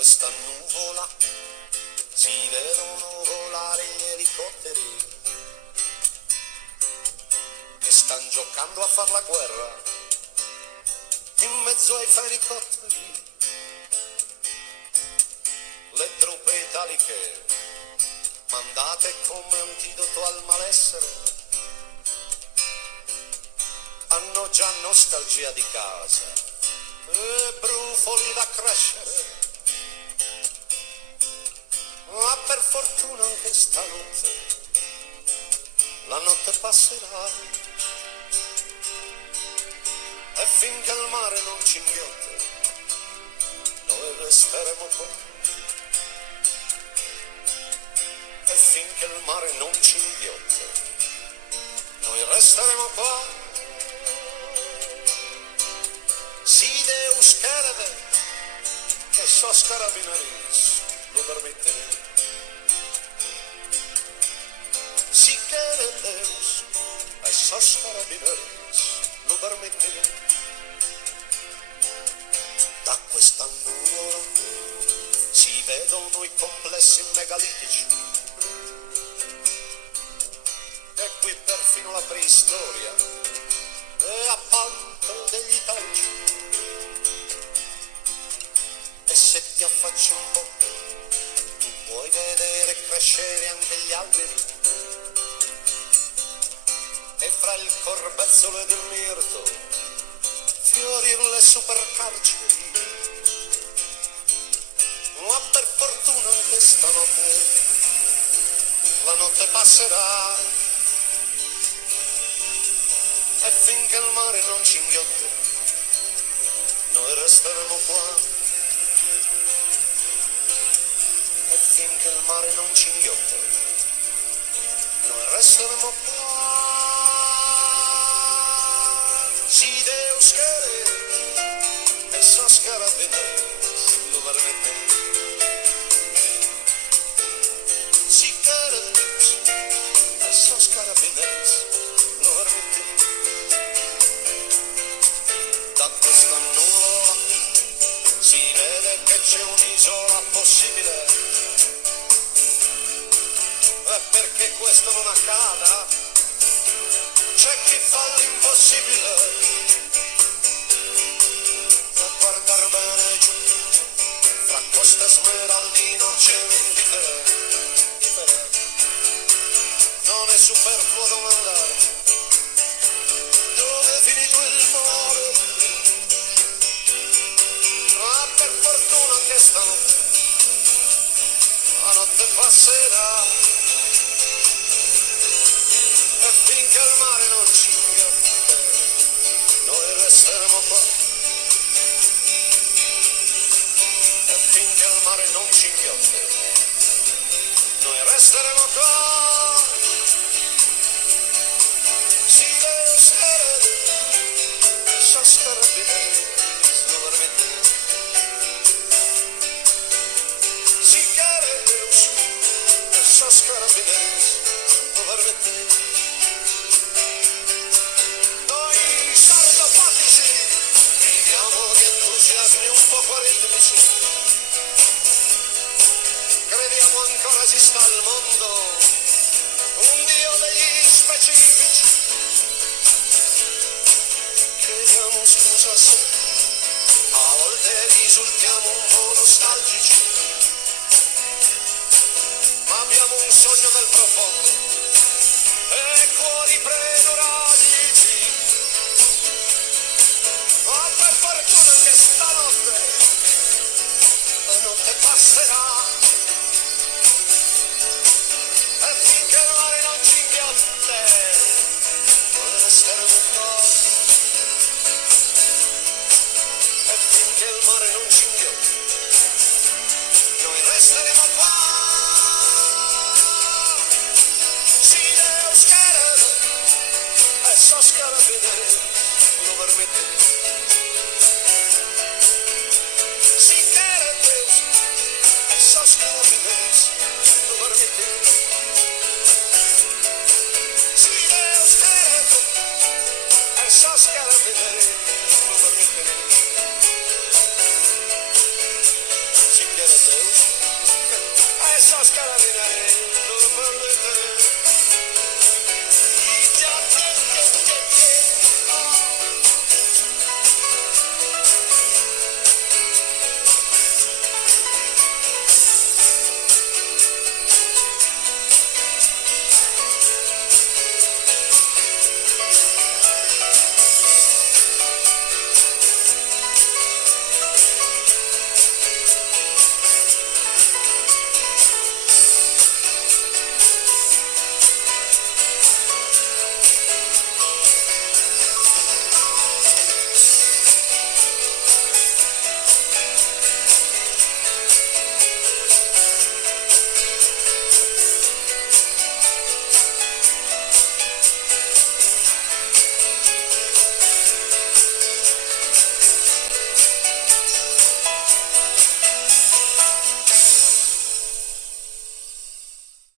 questa nuvola si vedono volare gli elicotteri che stanno giocando a far la guerra in mezzo ai fenicotteri. Le truppe italiche mandate come antidoto al malessere hanno già nostalgia di casa e brufoli da crescere. Ma per fortuna anche stanotte la notte passerà e finché il mare non ci inghiotte noi resteremo qua. E finché il mare non ci inghiotte noi resteremo qua. Si Deus querere e sos carabineris lo permettere. Si quiere Deus e sos carabineris lo permettere. Da questa nuvola si vedono i complessi megalitici e qui perfino la preistoria è appalto degli italici. E se ti affacci un po' tu puoi vedere crescere anche gli alberi e fra il corbezzolo ed il mirto fiorir le supercarceri. Ma per fortuna anche stanotte la notte passerà e finché il mare non ci inghiotte noi resteremo qua. E finché il mare non ci inghiotte noi resteremo qua. Si Deus querere e sos carabineris lo permettere. Si quiere Deus e sos carabineris lo permettere. Da questa nuvola si vede che c'è un'isola possibile e perché questo non accada c'è chi fa l'impossibile. A guardar bene giù fra Costa Smeraldino c'è un differente. Non è superfluo domandare dove è finito il mare. Ma per fortuna che stanotte la notte passerà e finché il mare non ci inghiotte noi resteremo qua. E finché il mare non ci inghiotte noi resteremo qua. Si Deus querere e sos carabineris lo permettere. Si quiere Deus e sos carabineris lo permettere. Noi sardopatici viviamo di entusiasmi un poco aritmici. Crediamo ancora esista al mondo un Dio degli specifici. Chiediamo scusa se a volte risultiamo un po' nostalgici, ma abbiamo un sogno nel profondo e cuori prenuradici. Ma per fortuna che stanotte la notte passerà e finché il mare non ci inghiotte noi resteremo qua. E finché il mare non ci inghiotte noi resteremo qua. Si Deus querere e sos carabineris lo permettere.